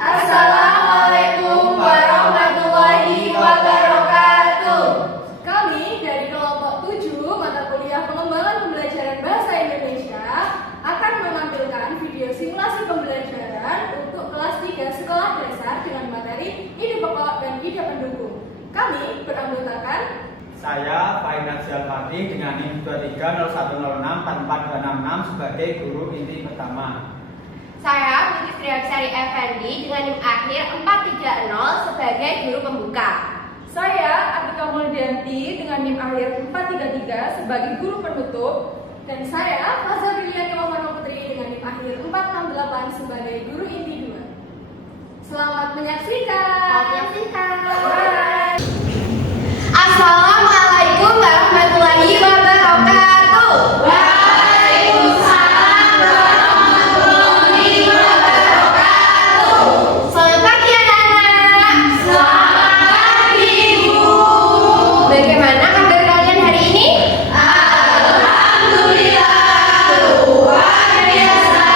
Assalamualaikum warahmatullahi wabarakatuh. Kami dari kelompok 7 mata kuliah pengembangan pembelajaran bahasa Indonesia akan menampilkan video simulasi pembelajaran untuk kelas 3 sekolah dasar dengan materi ide pokok dan ide pendukung. Kami beranggotakan saya Fahin Nadzial-Fatih dengan NIM 2301064466 sebagai guru inti pertama. Saya Putri Sriaksari Effendi dengan NIM akhir 430 sebagai guru pembuka. saya Atika Muldianti dengan NIM akhir 433 sebagai guru penutup. Dan saya Faza Briliani Mohana Putri dengan NIM akhir 468 sebagai guru inti 2. Selamat menyaksikan. Bye. Assalamualaikum warahmatullahi wabarakatuh. Waalaikumsalam warahmatullahi wabarakatuh. Selamat pagi anak-anak. Selamat pagi Bu. Bagaimana kabar kalian hari ini? Alhamdulillah, luar biasa.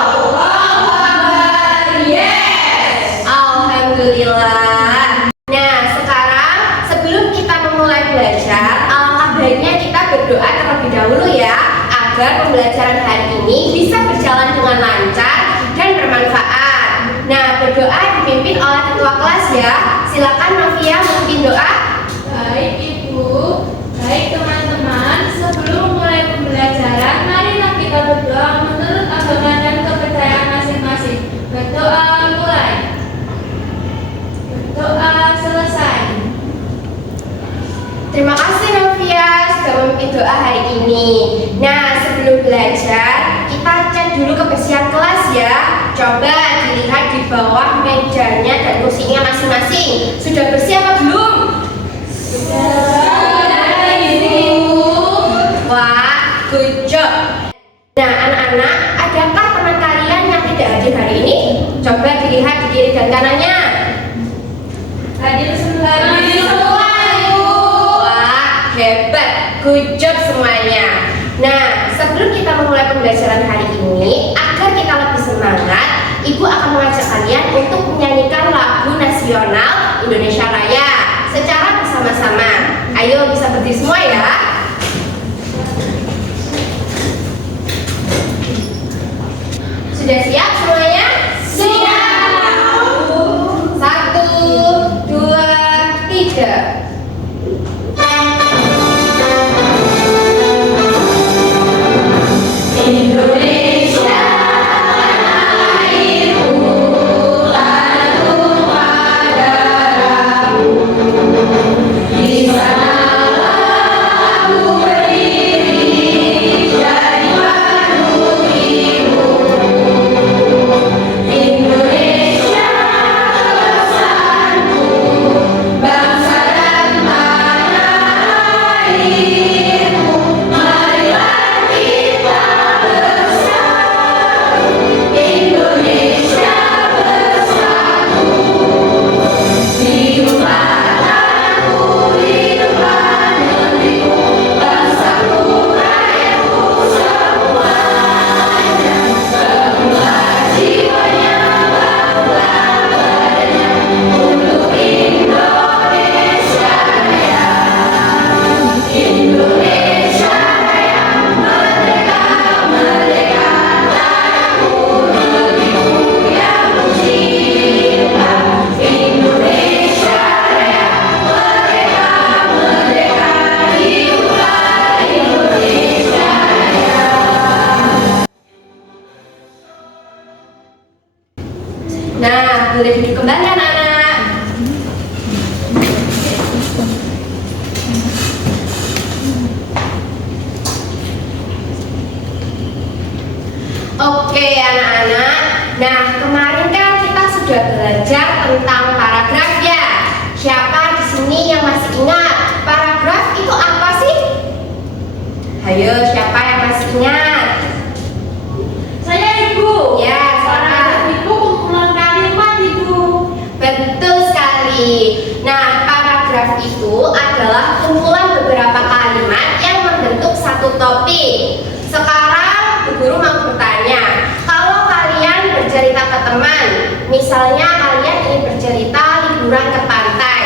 Allahu Akbar. Yes. Alhamdulillah. Nah, sekarang sebelum kita memulai belajar, alangkah baiknya kita berdoa terlebih dahulu ya, agar pembelajaran hari ini bisa berjalan dengan lancar dan bermanfaat. Nah, berdoa dipimpin oleh ketua kelas ya. Silakan Novia memimpin doa. Baik Ibu, baik teman-teman, sebelum mulai pembelajaran, marilah kita berdoa menurut agama dan kepercayaan masing-masing. Berdoa mulai. Berdoa selesai. Terima kasih Novia sudah memimpin doa hari ini. Nah, sebelum belajar, kita cek dulu kebersihan kelas ya. Coba dilihat di bawah mejanya dan kursinya masing-masing. Sudah bersih apa belum? Sudah, Ibu. Wah, good job. Nah, anak-anak, adakah teman kalian yang tidak hadir hari ini? Coba dilihat di kiri dan kanannya. Hadir semua. Wah, hebat, good job semuanya. Nah, sebelum kita memulai pembelajaran hari ini, agar kita lebih semangat, Ibu akan mengajak kalian untuk menyanyikan lagu nasional Indonesia Raya secara bersama-sama. Ayo, bisa berdiri semua ya. Sudah siap semuanya? Siap. 1, 2, 3. Indonesia airmu, lalu padamu. Di sanalah aku berdiri, jadi penuhimu. Indonesia pesanku, bangsa dan tanah airmu. Marilah kita bersatu, Indonesia bersatu. Hiduplah tanahku, hiduplah negeriku, bangsaku, rakyatku semuanya. Bangunlah jiwanya, bangunlah badannya untuk Indonesia Raya. Indonesia Raya, merdeka, merdeka, tanahku, negeriku yang tercinta. Indonesia Raya, merdeka, merdeka, hiduplah Indonesia Raya. Nah, boleh duduk kembali anak-anak. Oke anak-anak, nah kemarin kan kita sudah belajar tentang paragraf ya. Siapa di sini yang masih ingat paragraf itu apa sih? Ayo, siapa yang masih ingat? Saya Ibu. Ya, Paragraf siapa? itu kumpulan kalimat Ibu. Betul sekali. Nah, paragraf itu adalah kumpulan beberapa kalimat yang membentuk satu topik. Sekarang Bu Guru mau bertanya, kalau kalian bercerita bercerita ke teman. Misalnya kalian ingin bercerita liburan ke pantai.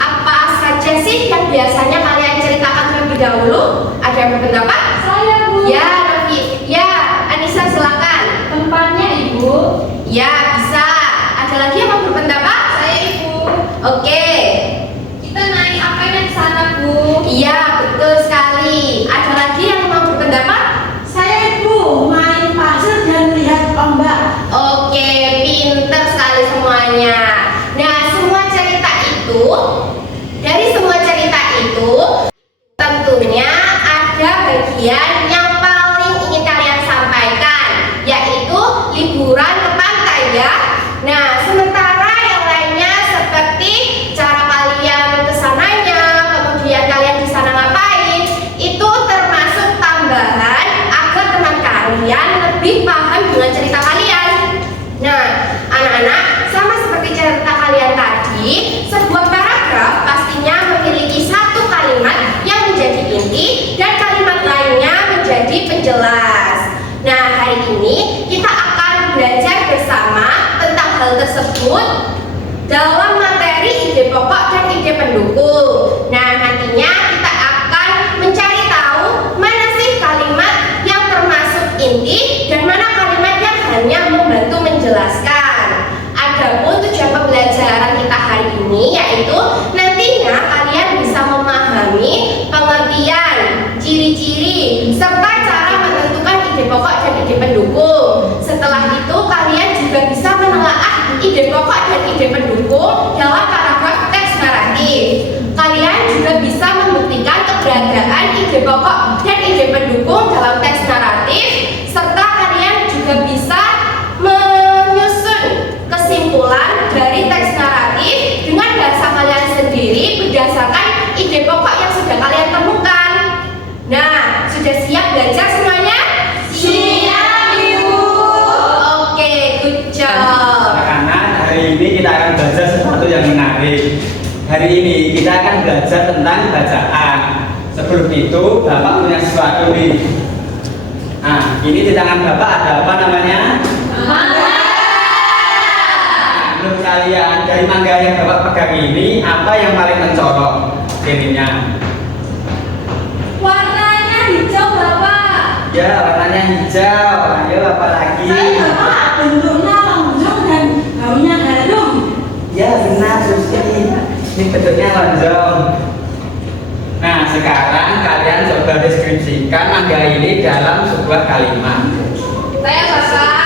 Apa saja sih yang biasanya kalian ceritakan terlebih dahulu? Ada yang berpendapat? Saya, Bu. Ya, Novi. Ya, Anissa silakan. Tempatnya, Ibu. Ya, bisa. Ada lagi yang mau berpendapat? Saya, Ibu. Oke. Kita naik apa yang di sana, Bu? Iya, betul sekali. Ada lagi yang mau berpendapat? Saya Ibu main pasir dan lihat ombak. Oke, pinter sekali semuanya. Nah, dari semua cerita itu, tentunya ada bagian yang paling ingin kalian sampaikan, yaitu liburan ke pantai ya. Nah, sementara yang lainnya seperti cara kalian kesananya, kemudian kalian di sana ngapain, itu termasuk tambahan agar teman kalian lebih paham dengan cerita kalian. Nah, anak-anak, sama seperti cerita kalian tadi, sebuah paragraf pastinya memiliki satu kalimat yang menjadi inti dan kalimat lainnya menjadi penjelas. Nah, hari ini kita akan belajar bersama tentang hal tersebut dalam materi ide pokok dan ide pendukung. Nah, nantinya kita akan mencari tahu mana sih kalimat yang termasuk inti dan mana kalimat yang hanya membantu menjelaskan. Adapun tujuan pembelajaran kita hari ini yaitu nantinya kalian bisa memahami pengertian, ciri-ciri, serta cara menentukan ide pokok dan ide pendukung. Setelah itu kalian juga bisa menelaah ide pokok dan ide pendukung dalam paragraf teks naratif. Kalian juga bisa membuktikan keberadaan ide pokok dan ide pendukung dalam teks naratif, serta kalian juga bisa menyusun kesimpulan dari teks naratif dengan bahasa kalian sendiri berdasarkan ide pokok yang sudah kalian temukan. Nah, sudah siap belajar semuanya? Siap, Ibu. Oke, good job. Anak-anak, hari ini kita akan belajar sesuatu yang menarik. Hari ini kita akan belajar tentang bacaan. Sebelum itu, Bapak punya sesuatu nih. Nah, ini di tangan Bapak ada apa namanya? Mangga. Menurut kalian, dari mangga yang Bapak pegang ini, apa yang paling mencolok ininya? Warnanya hijau, Bapak. Ya, warnanya hijau. Ayo, apa lagi? Saya Bapak bentuknya lonjong dan baunya harum. Ya, benar, Susi. Ini bentuknya lonjong. Nah, sekarang kalian coba deskripsikan mangga ini dalam sebuah kalimat. Saya, Bapak.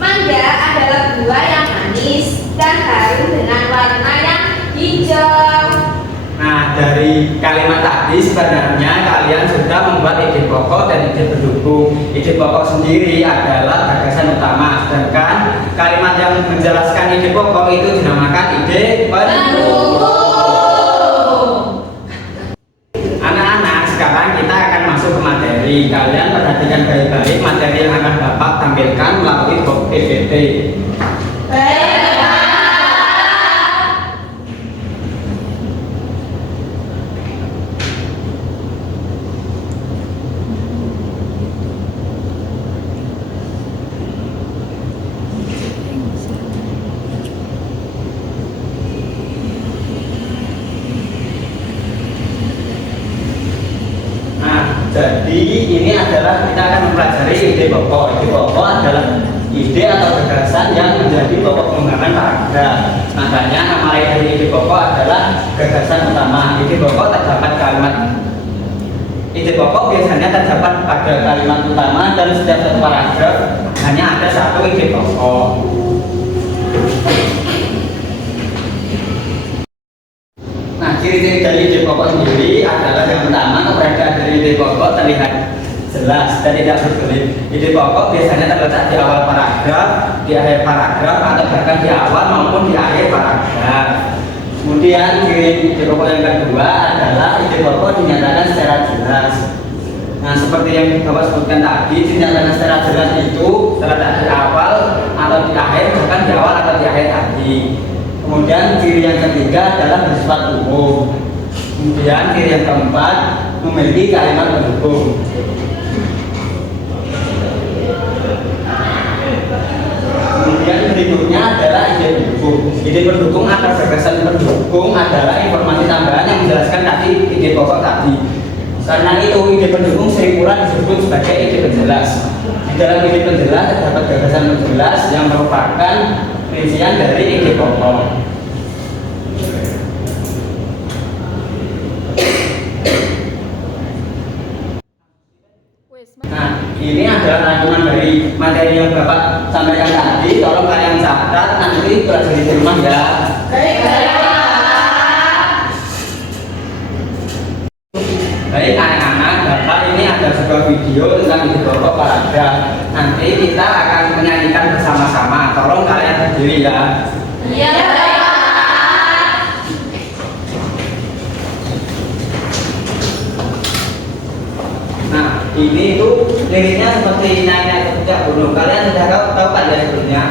Mangga adalah buah yang manis dan harum dengan warna yang hijau. Nah, dari kalimat tadi sebenarnya kalian sudah membuat ide pokok dan ide pendukung. Ide pokok sendiri adalah gagasan utama, sedangkan kalimat yang menjelaskan ide pokok itu dinamakan ide pendukung. Anak-anak, sekarang kita akan masuk ke materi. Kalian perhatikan baik-baik materi yang akan Bapak tampilkan melalui PPT. Baik. Jadi ini adalah kita akan mempelajari ide pokok. Ide pokok adalah ide atau gagasan yang menjadi pokok pengembangan paragraf. Makanya nama lain dari ide pokok adalah gagasan utama. Ide pokok terdapat kalimat. Ide pokok biasanya terdapat pada kalimat utama dan setiap satu paragraf hanya ada satu ide pokok. Nah, ciri-ciri dari ide pokok sendiri adalah yang pertama, keberadaan dari ide pokok terlihat jelas dan tidak berbelit. Ide pokok biasanya terletak di awal paragraf, di akhir paragraf, atau bahkan di awal maupun di akhir paragraf. Kemudian ciri ide pokok yang kedua adalah ide pokok dinyatakan secara jelas. Nah, seperti yang Bapak sebutkan tadi, dinyatakan secara jelas itu terletak di awal atau di akhir, bahkan di awal atau di akhir tadi. Kemudian ciri yang ketiga adalah bersifat umum. Kemudian ciri yang keempat memiliki kalimat pendukung. berikutnya adalah ide pendukung. Ide pendukung atau gagasan pendukung adalah informasi tambahan yang menjelaskan tadi ide pokok tadi. Karena itu ide pendukung sering pula disebut sebagai ide penjelas. Di dalam ide penjelas terdapat gagasan penjelas yang merupakan rincian dari ide pokok. Nah, ini adalah rangkuman dari materi yang Bapak sampaikan tadi. Tolong kalian catat nanti pelajari di rumah ya. Baik anak-anak, Bapak ini ada sebuah video tentang ide pokok paragraf. Nanti kita akan menyanyikan bersama-sama. Tolong kalian berdiri ya. Iya, baik. Nah, ini itu liriknya seperti naik-naik ke puncak gunung. Kalian sudah tahu kan ya sebelumnya?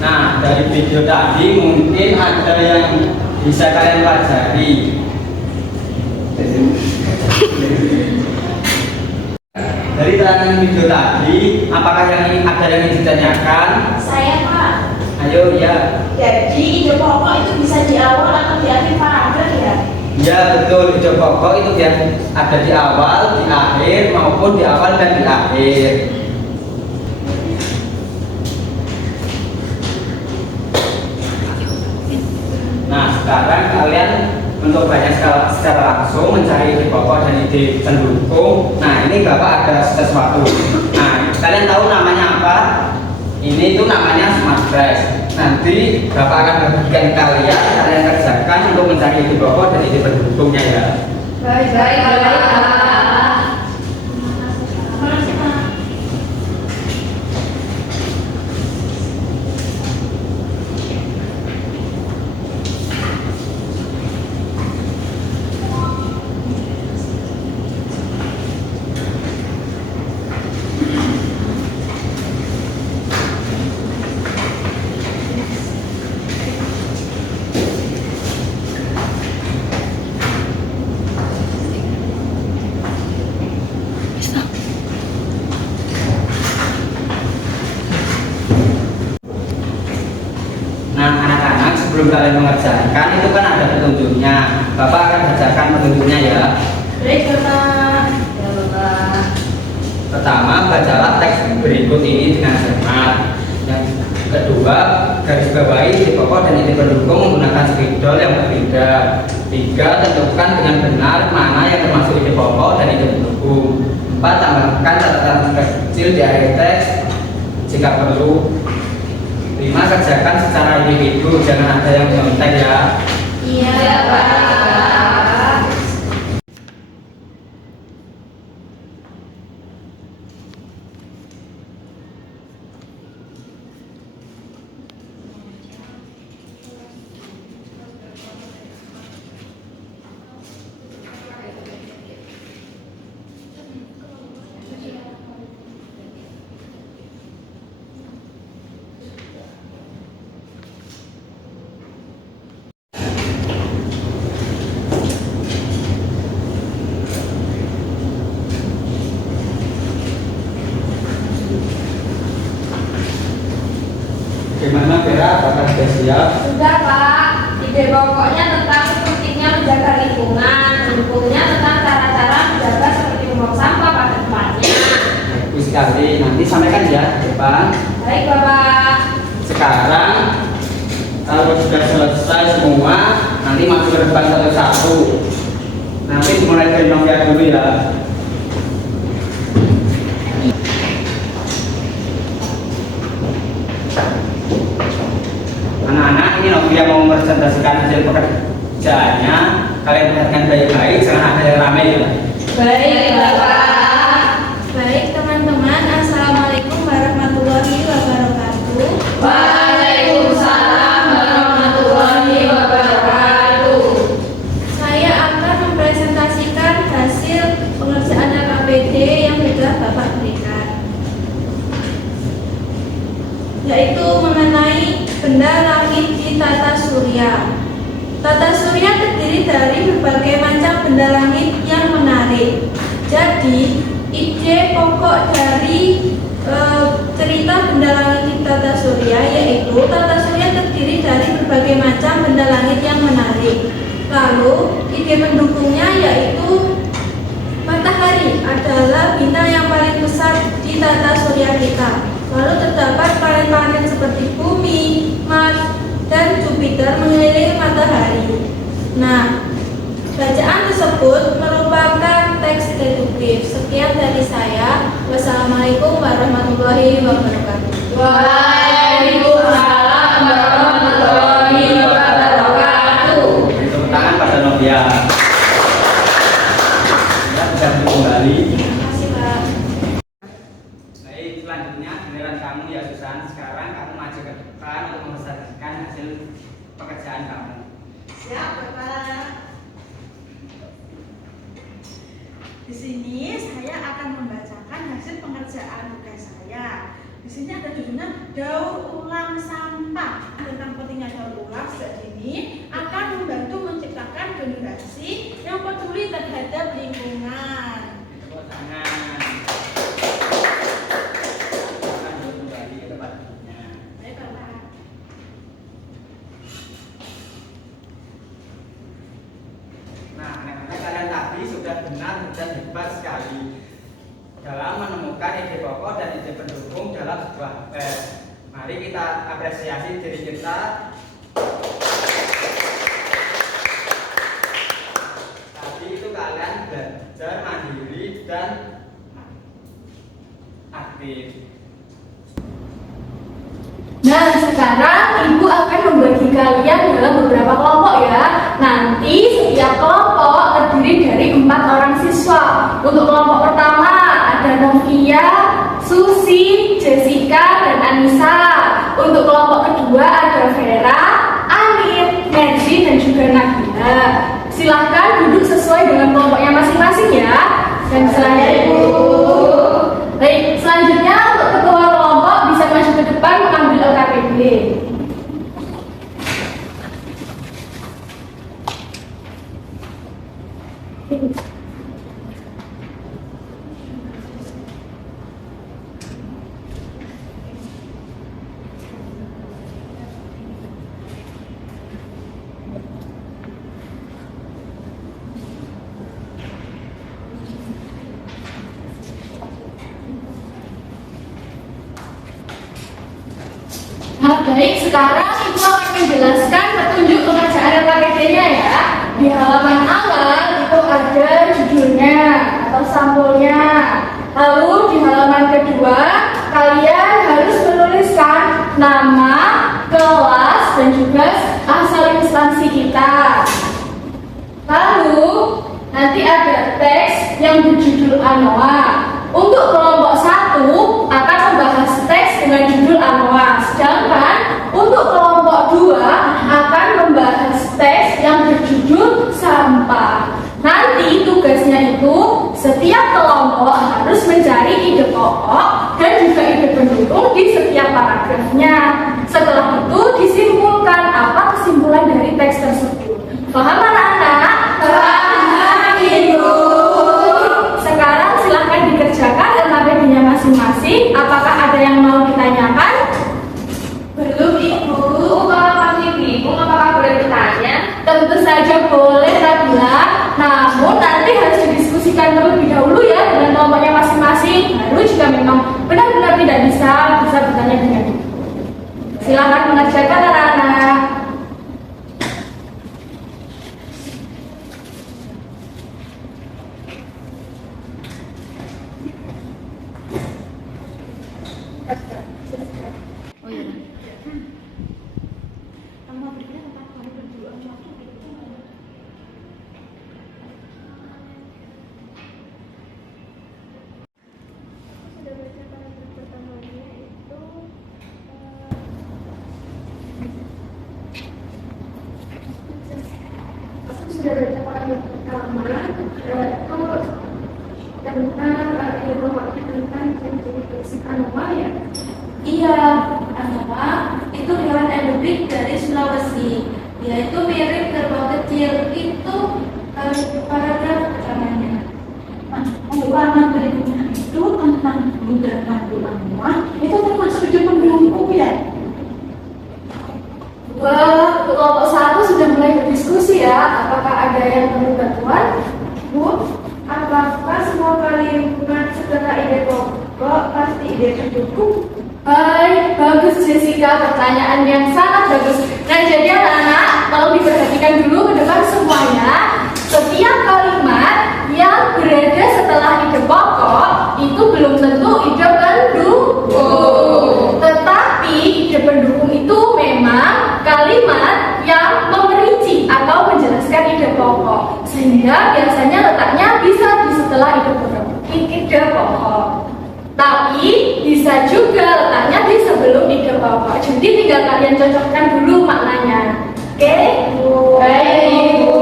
Nah, dari video tadi mungkin ada yang bisa kalian pelajari. Dari tayangan video tadi, apakah ada yang ingin ditanyakan? Saya, Pak. Ayo ya. Jadi ide pokok itu bisa di awal atau di akhir paragraf ya? Ya betul, ide pokok itu dia ada di awal, di akhir maupun di awal dan di akhir. Nah, sekarang kalian mencobanya secara langsung mencari ide pokok dan ide pendukung. Nah, ini Bapak ada sesuatu. Nah, kalian tahu namanya apa? Ini itu namanya smart fresh. Nanti Bapak akan bagikan kalian kerjakan untuk mencari ide pokok dan ide pendukungnya ya. Baik, Pak. Nah, anak-anak sebelum kalian mengerjakan itu kan ada petunjuknya. Bapak akan bacakan petunjuknya ya. Baik, Bapak. Ya, Bapak. Pertama, bacalah teks berikut ini dengan cermat. Yang kedua, garis bawahi ide pokok dan ide pendukung menggunakan spidol yang berbeda. Tiga, tentukan dengan benar mana yang termasuk ide pokok dan ide pendukung. Empat, tambahkan catatan kecil di akhir teks jika perlu. 5, kerjakan secara individu, jangan ada yang nyontek ya. Iya, Pak. Gimana Vera, apakah sudah siap? Sudah, Pak. Ide pokoknya tentang pentingnya menjaga disampaikan ya depan. Baik Bapak. Sekarang kalau sudah selesai semua, nanti masuk ke depan satu-satu. Nanti mulai dari Novia dulu ya. Anak-anak, ini Novia mau mempresentasikan hasil pekerjaannya. Kalian perhatikan baik-baik, jangan ada yang ramai ya. Baik Bapak. Baik teman-teman, Assalamualaikum warahmatullahi wabarakatuh. Waalaikumsalam warahmatullahi wabarakatuh. Saya akan mempresentasikan hasil pengerjaan LKPD yang sudah Bapak berikan, yaitu mengenai benda langit di tata surya. Tata surya terdiri dari berbagai macam benda langit yang menarik. Jadi, ide pokok dari cerita benda langit di tata surya yaitu tata surya terdiri dari berbagai macam benda langit yang menarik. Lalu, ide pendukungnya yaitu matahari adalah bintang yang paling besar di tata surya kita. Lalu terdapat planet-planet seperti Bumi, Mars, dan Jupiter mengelilingi matahari. Nah, bacaan tersebut merupakan teks deduktif. Sekian dari saya. Wassalamualaikum warahmatullahi wabarakatuh. Waalaikumsalam warahmatullahi wabarakatuh. Beri tepuk tangan pada Novia. Ya, bisa kembali. Terima kasih, Pak. Baik, selanjutnya giliran kamu ya Susan. Sekarang kamu maju ke depan untuk mempresentasikan hasil pekerjaan kamu. Siap, Bapak. Di sini saya akan membacakan hasil pengerjaan tugas saya. Di sini ada judulnya daur ulang sampah. Tentang pentingnya daur ulang sejak dini akan membantu menciptakan generasi yang peduli terhadap lingkungan. Tepuk tangan. Silakan kembali ke tempatnya. Baik, Bapak. Nah, anak-anak kalian tadi sudah benar dan hebat sekali dalam menemukan ide pokok dan ide pendukung dalam sebuah tes. Mari kita apresiasi diri kita. Tadi itu kalian belajar mandiri dan aktif. Nah, sekarang Ibu akan membagi kalian dalam beberapa kelompok ya. Nanti setiap kelompok terdiri dari 4 orang siswa. Untuk kelompok pertama ada Novia, Susi, Jessica, dan Anissa. Untuk kelompok kedua ada Vera, Anit, Mercy, dan juga Nabila. Silahkan duduk sesuai dengan kelompoknya masing-masing ya. Dan selanjutnya Ibu. Baik, selanjutnya untuk ketua kelompok bisa maju ke depan mengambil LKPD. Nah, baik, sekarang Ibu akan menjelaskan petunjuk pengerjaan LKPD-nya ya. Di halaman awal itu ada judulnya atau sampulnya. Lalu di halaman kedua kalian harus menuliskan nama, kelas, dan juga asal instansi kita. Lalu nanti ada teks yang berjudul ANOA. Untuk kelompok 1 akan membahas teks dengan judul ANOA. Sedangkan untuk kelompok 2 akan membahas teks yang berjudul sampah. Nanti tugasnya itu setiap kelompok harus mencari ide pokok dan juga ide pendukung di setiap paragrafnya. Setelah itu disimpulkan apa kesimpulan dari teks tersebut. Paham anak-anak? Paham, Ibu. Sekarang silahkan dikerjakan LKPD-nya masing-masing. Apakah ada yang mau ditanyakan? Belum, Ibu. Kalau kami bingung, apakah boleh bertanya? Tentu saja boleh, Nabila. Namun nanti harus didiskusikan terlebih dahulu ya dengan kelompoknya masing-masing. Baru jika memang benar-benar tidak tidak bisa bertanya dengan ibu. Silakan mengerjakan anak-anak. Sudah baca paragraf pertama tentang informasi tentang ciri-ciri fisik anoa ya? Iya, anoa itu hewan endemik dari Sulawesi, yaitu mirip kerbau kecil. Itu paragraf pertamanya. Pengalaman berikutnya itu tentang budaya anoa itu termasuk hidup penduduk ya. Wah, kelompok 1 sudah mulai berdiskusi ya. Apakah ada yang perlu bantuan? Bu, apakah semua kalimat setelah ide pokok pasti ide pendukung? Baik, bagus Jessica, pertanyaan yang sangat bagus. Nah, jadi anak-anak, tolong diperhatikan dulu ke depan semuanya. Setiap kalimat yang berada setelah ide pokok itu belum tentu ide pendukung. Tetapi ide pendukung itu memang kalimat yang memerinci atau menjelaskan ide pokok, sehingga biasanya letaknya bisa di setelah ide pokok. Tapi bisa juga letaknya di sebelum ide pokok. Jadi tinggal kalian cocokkan dulu maknanya. Oke? Baik, Ibu.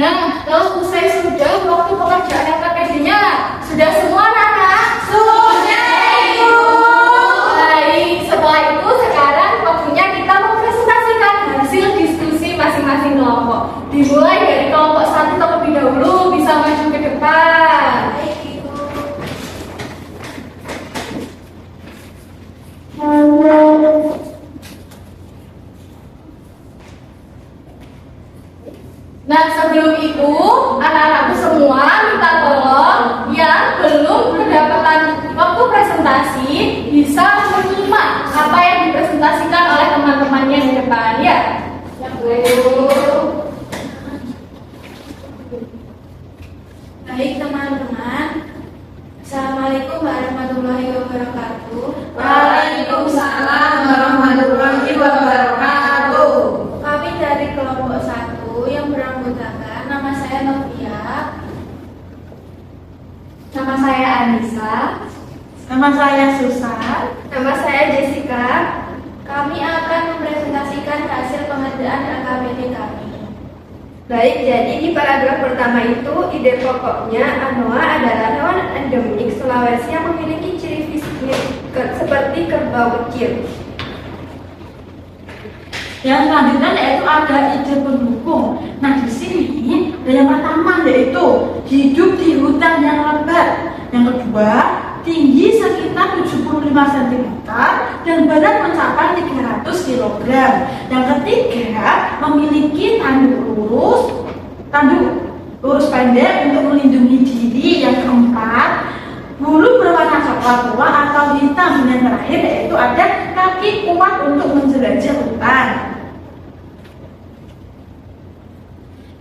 Nah, kalau usai sudah waktu pekerjaan yang KPD-nya, sudah semua anak-anak? Sudah, Ibu. Baik, setelah itu sekarang waktunya kita mempresentasikan hasil diskusi masing-masing kelompok. Dimulai dari kelompok 1 terlebih dahulu, bisa maju ke depan. Baik, Ibu. Nah, sebelum itu, anak-anakku semua minta tolong yang belum mendapatkan waktu presentasi bisa menyimak apa yang dipresentasikan oleh teman-temannya di depan ya. Baik teman-teman, Assalamualaikum warahmatullahi wabarakatuh. Waalaikumsalam warahmatullahi wabarakatuh. Kami dari kelompok 1 yang beranggotakan nama saya Novia. Nama saya Anissa. Nama saya Susan. Nama saya Jessica. Kami akan mempresentasikan hasil pengerjaan AKBD kami. Baik, jadi di paragraf pertama itu ide pokoknya anoa adalah hewan endemik Sulawesi yang memiliki ciri fisik seperti kerbau kecil. Yang selanjutnya yaitu ada ide pendukung. Nah di sini ada yang pertama yaitu hidup di hutan yang lebat. Yang kedua tinggi sekitar 75 cm dan berat mencapai 300 kg. Yang ketiga memiliki tanduk lurus pendek untuk melindungi diri. Yang keempat bulu berwarna coklat tua atau hitam. Dan yang terakhir yaitu ada kaki kuat untuk menjelajah hutan.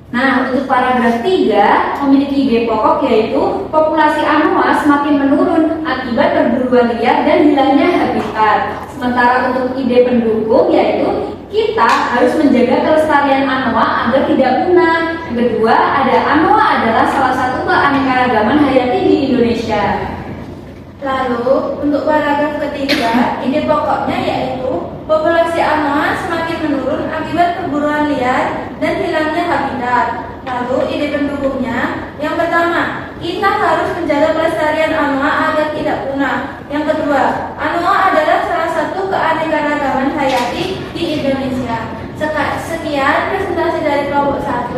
Nah, untuk paragraf 3 memiliki ide pokok yaitu populasi anoa semakin menurun akibat perburuan liar dan hilangnya habitat. Sementara untuk ide pendukung yaitu kita harus menjaga kelestarian anoa agar tidak punah. Yang kedua, ada anoa adalah salah satu keanekaragaman hayati di Indonesia. Lalu untuk paragraf ketiga, ide pokoknya yaitu populasi anoa semakin menurun akibat perburuan liar dan hilangnya habitat. Lalu ide pendukungnya, yang pertama, kita harus menjaga kelestarian anoa agar tidak punah. Yang kedua, anoa adalah salah satu keanekaragaman hayati di Indonesia. Sekian presentasi dari kelompok 1.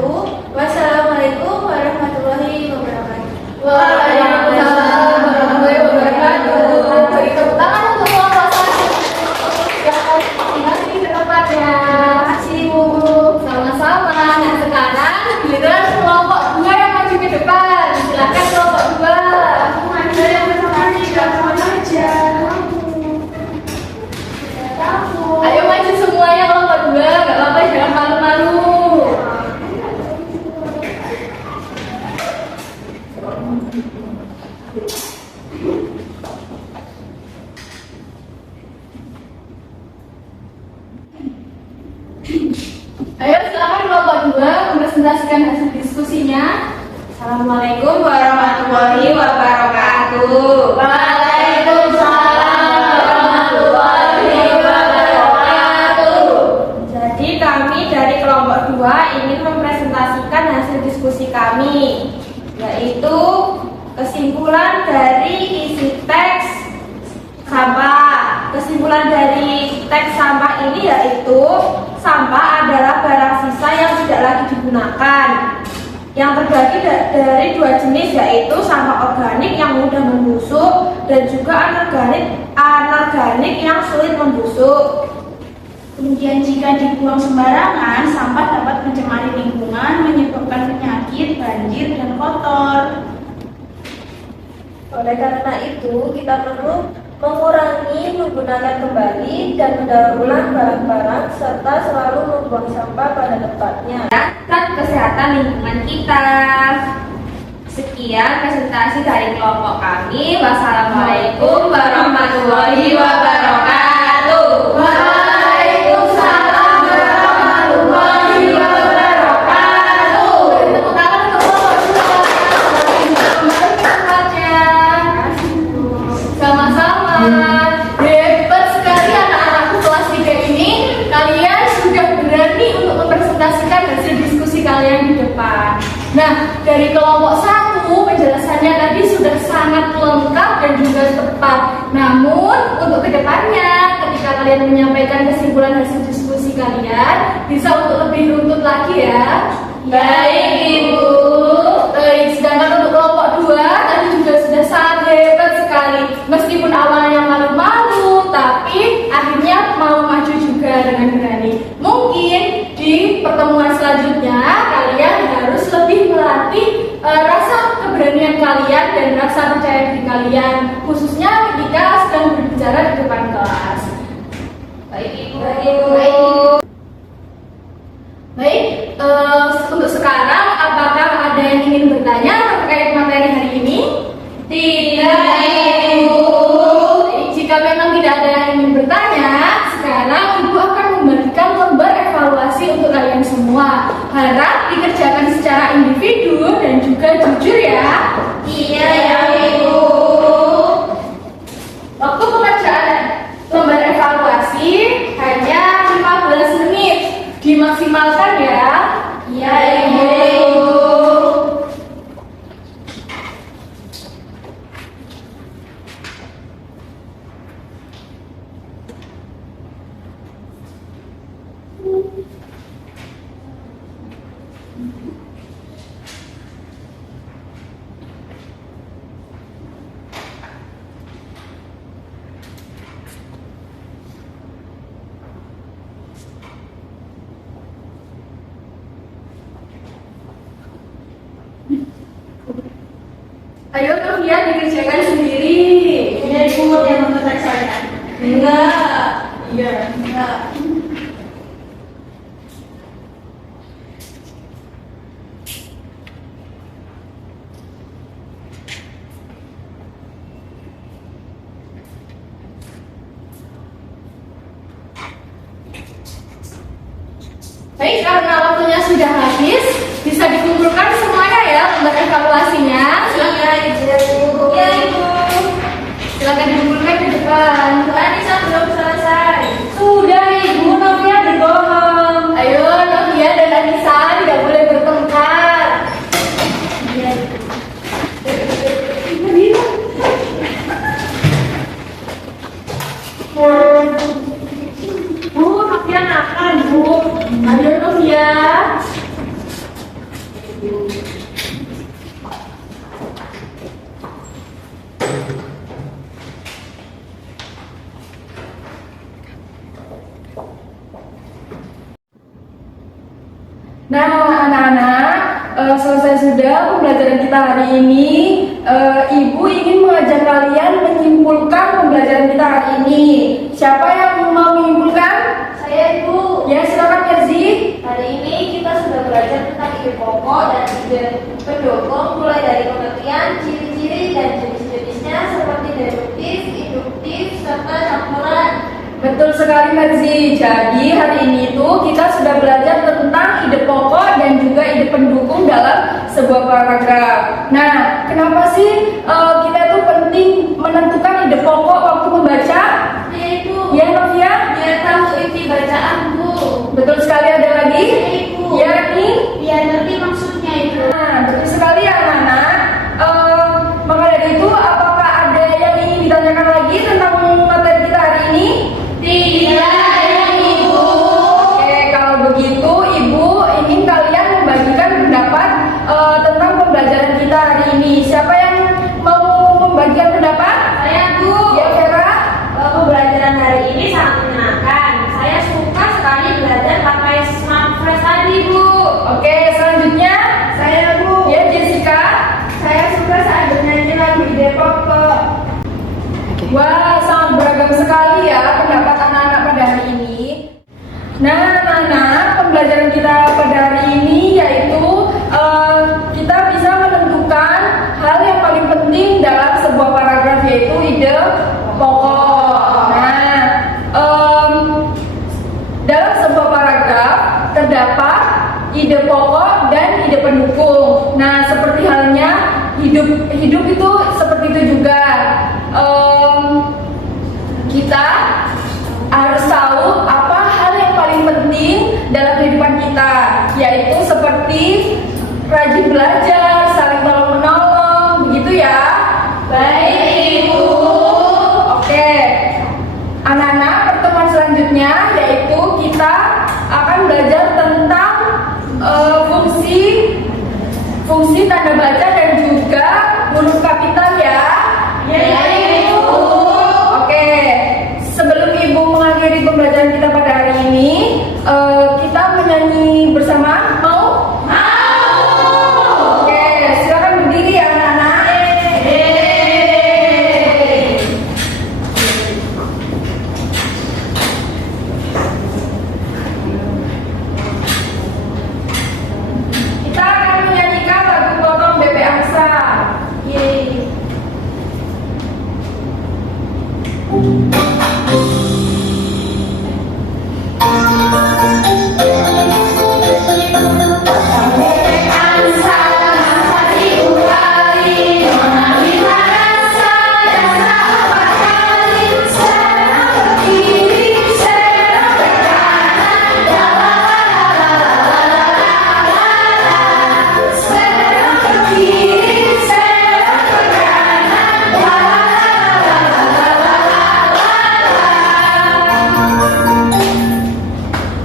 Wassalamualaikum warahmatullahi wabarakatuh. Waalaikumsalam warahmatullahi wabarakatuh. Beri tepuk tangan untuk kelompok 1 yang masih di tempatnya. Makasih Ibu. Sama-sama. Nah, sekarang giliran kelompok 2 yang maju ke depan. Silakan kelompok 2. mempresentasikan hasil diskusinya. Assalamualaikum warahmatullahi wabarakatuh. Waalaikumsalam warahmatullahi wabarakatuh. Jadi kami dari kelompok 2 ingin mempresentasikan hasil diskusi kami, yaitu kesimpulan dari isi teks sampah. Kesimpulan dari teks sampah ini yaitu sampah adalah barang sisa yang tidak lagi digunakan, yang terbagi dari 2 jenis, yaitu sampah organik yang mudah membusuk dan juga anorganik yang sulit membusuk. Kemudian jika dibuang sembarangan, sampah dapat mencemari lingkungan, menyebabkan penyakit, banjir, dan kotor. Oleh karena itu, kita perlu mengurangi menggunakan kembali dan mendaur ulang barang-barang serta selalu membuang sampah pada tempatnya. Dan kesehatan lingkungan kita. Sekian presentasi dari kelompok kami. Wassalamualaikum warahmatullahi wabarakatuh. Waalaikumsalam warahmatullahi wabarakatuh. Tepuk tangan untuk tempatnya. Sama-sama. Hebat sekali anak-anakku kelas 3 ini. Kalian sudah berani untuk mempresentasikan hasil diskusi kalian di depan. Nah, dari kelompok 1 penjelasannya tadi sudah sangat lengkap dan juga tepat. Namun, untuk kedepannya, ketika kalian menyampaikan kesimpulan hasil diskusi kalian, bisa untuk lebih runtut lagi ya. Baik, Ibu. Baik, sedangkan untuk kelompok 2 tadi juga sudah sangat hebat sekali. Meskipun awalnya malu-malu, tapi akhirnya mau maju juga dengan berani. Mungkin di pertemuan selanjutnya kalian harus lebih melatih rasa keberanian kalian dan rasa percaya diri kalian, khususnya ketika sedang berbicara di depan kelas. Baik, Ibu. Baik, untuk sekarang apakah ada yang ingin bertanya terkait materi hari ini? Tidak, Ibu. Jika memang tidak ada yang ingin bertanya, sekarang Ibu akan membagikan lembar evaluasi untuk kalian semua. Harap dikerjakan secara individu dan juga jujur ya. Iya ya, Ibu. Waktu pengerjaan lembar evaluasi hanya 15 menit. Dimaksimalkan ya. Iya, Ibu. Ayo kalian dikerjakan sendiri. Ini Ibu yang nonton teks saya. Enggak. Iya. Enggak. Baik, karena waktunya sudah habis, bisa dikumpulkan semuanya ya lembar evaluasinya. Iya, Ibu. Iya, Ibu. Silakan dikumpulkan di depan. Anissa belum selesai. Sudah, Ibu. Novia berbohong. Ayo, Novia dan Anissa tidak boleh bertengkar. Iya. Bu, Novia nakal, Bu. Ayo, Novia. Nah, anak-anak, selesai sudah pembelajaran kita hari ini. Ibu ingin mengajak kalian menyimpulkan pembelajaran kita hari ini. Siapa yang mau menyimpulkan? Saya, Ibu. Ya, silakan Merzi. Hari ini kita sudah belajar tentang ide pokok dan ide pendukung, mulai dari pengertian, ciri-ciri, dan jenis-jenisnya seperti deduktif, induktif, serta campuran. Betul sekali Merzi. Jadi hari ini tuh kita sudah belajar tentang ide pokok dan juga ide sebuah paragraf. Nah, kenapa sih kita itu penting menentukan ide pokok waktu membaca? Yaitu Ya, Novia? biar tahu isi bacaan, Bu. Betul sekali, ada lagi? Ya, Ibu. Ya, nih? Biar ngerti maksudnya itu. Nah, betul sekali anak-anak. Maka dari itu, apakah ada yang ingin ditanyakan lagi tentang materi kita hari ini? Tidak, Ibu. Oke, kalau begitu Ibu ingin kalian membagikan pendapat tentang pembelajaran kita hari ini. Siapa yang mau membagikan pendapat? Saya, Bu. Ya, Vera. Pembelajaran hari ini sangat menyenangkan. Saya suka sekali belajar pakai smart phrase tadi, Bu. Oke, selanjutnya Saya, Bu. ya Jessica. Saya suka saat bernyanyi lagu Ide Pokok. Wah, sangat beragam sekali ya pendapat anak-anak pada hari ini. Nah, anak-anak, pembelajaran kita pada hari ini yaitu kita bisa menentukan hal yang paling penting dalam sebuah paragraf, yaitu ide pokok. Nah, dalam sebuah paragraf terdapat ide pokok dan ide pendukung. Nah, seperti halnya hidup itu seperti itu juga. Kita harus tahu apa hal yang paling penting dalam kehidupan kita, yaitu seperti rajin belajar, saling tolong menolong, begitu ya. Baik, Ibu. Oke, anak-anak, pertemuan selanjutnya yaitu kita akan belajar tentang fungsi tanda baca dan juga huruf kapital ya. Ya, Ibu. Oke, sebelum Ibu mengakhiri pembelajaran kita pada hari ini, kita menyanyi bersama. Mau? Oke, silakan berdiri ya anak-anak. Kita akan menyanyikan lagu potong BP Angsa. Yeay.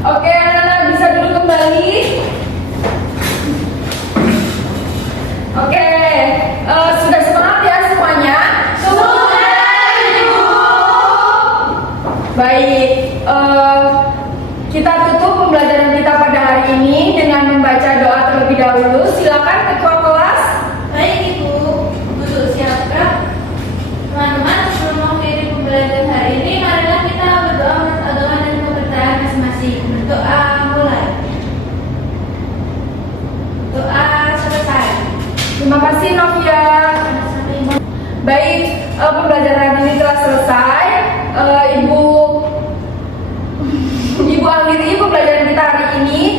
Oke, anak-anak bisa duduk kembali. Oke, sudah semangat ya semuanya? Sudah, Ibu. Baik, kita tutup pembelajaran kita pada hari ini dengan membaca doa terlebih dahulu. Silakan ketua kelas. Baik, Ibu. Untuk siapkan teman-teman sebelum mengakhiri pembelajaran hari ini, marilah kita berdoa menurut agama dan kepercayaan masing-masing. Berdoa mulai. Doa selesai. Terima kasih Novia. Baik, pembelajaran ini telah selesai. Ibu akhiri pembelajaran kita hari ini